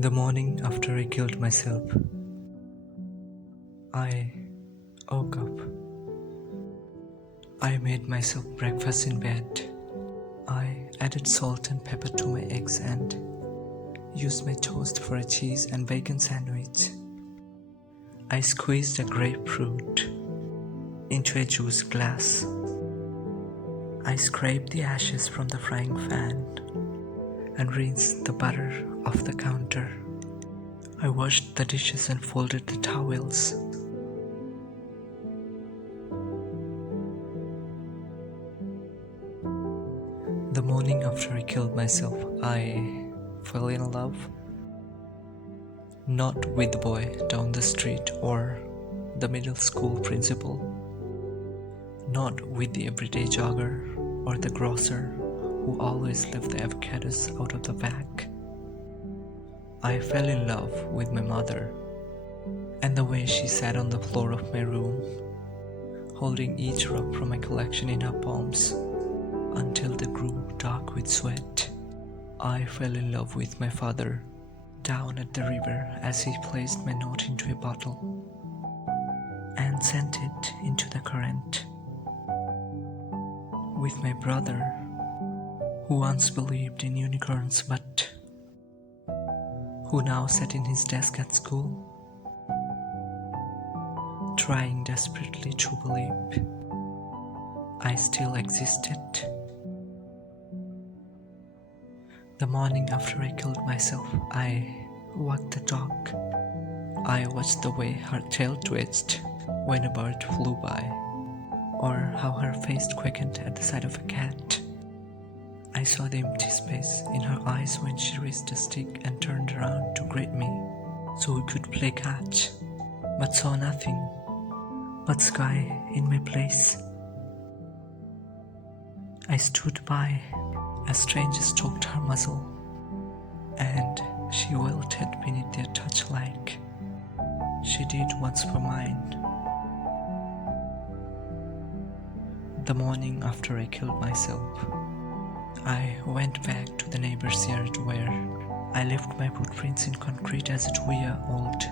The morning after I killed myself, I woke up. I made myself breakfast in bed. I added salt and pepper to my eggs and used my toast for a cheese and bacon sandwich. I squeezed a grapefruit into a juice glass. I scraped the ashes from the frying pan and rinsed the butter off the counter. I washed the dishes and folded the towels. The morning after I killed myself, I fell in love. Not with the boy down the street or the middle school principal. Not with the everyday jogger or the grocer who always left the avocados out of the bag. I fell in love with my mother and the way she sat on the floor of my room, holding each rock from my collection in her palms until they grew dark with sweat. I fell in love with my father down at the river as he placed my note into a bottle and sent it into the current. With my brother, who once believed in unicorns but who now sat in his desk at school, trying desperately to believe I still existed. The morning after I killed myself, I walked the dog. I watched the way her tail twitched when a bird flew by, or how her face quickened at the sight of a cat. I saw the empty space in her eyes when she raised a stick and turned around to greet me so we could play catch, but saw nothing but sky in my place. I stood by as strangers stroked her muzzle, and she wilted beneath their touch like she did once for mine. The morning after I killed myself, I went back to the neighbor's yard where I left my footprints in concrete as a 2-year-old.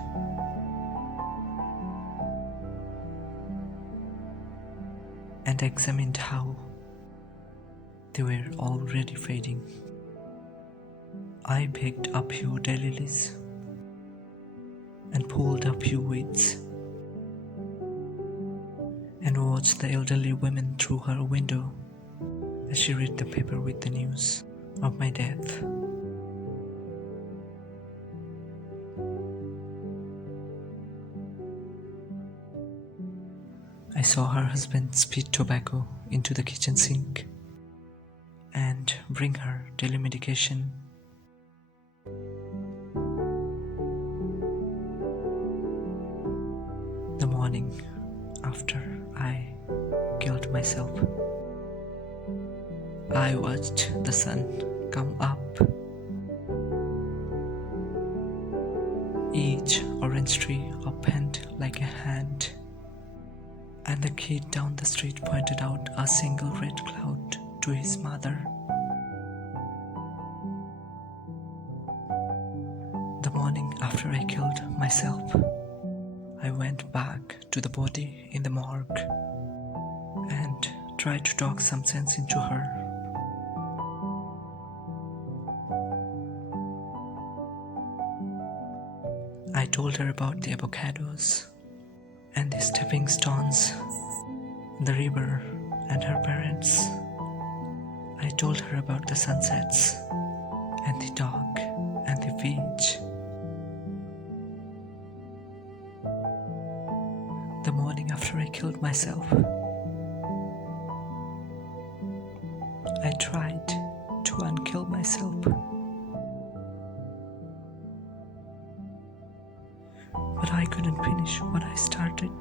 And examined how they were already fading. I picked up few daylilies and pulled up few weeds and watched the elderly woman through her window as she read the paper with the news of my death. I saw her husband spit tobacco into the kitchen sink and bring her daily medication. The morning after I killed myself, I watched the sun come up. Each orange tree opened like a hand, and the kid down the street pointed out a single red cloud to his mother. The morning after I killed myself, I went back to the body in the morgue and tried to talk some sense into her. I told her about the avocados and the stepping stones, the river and her parents. I told her about the sunsets and the dog and the beach. The morning after I killed myself, I tried to unkill myself, but I couldn't finish what I started.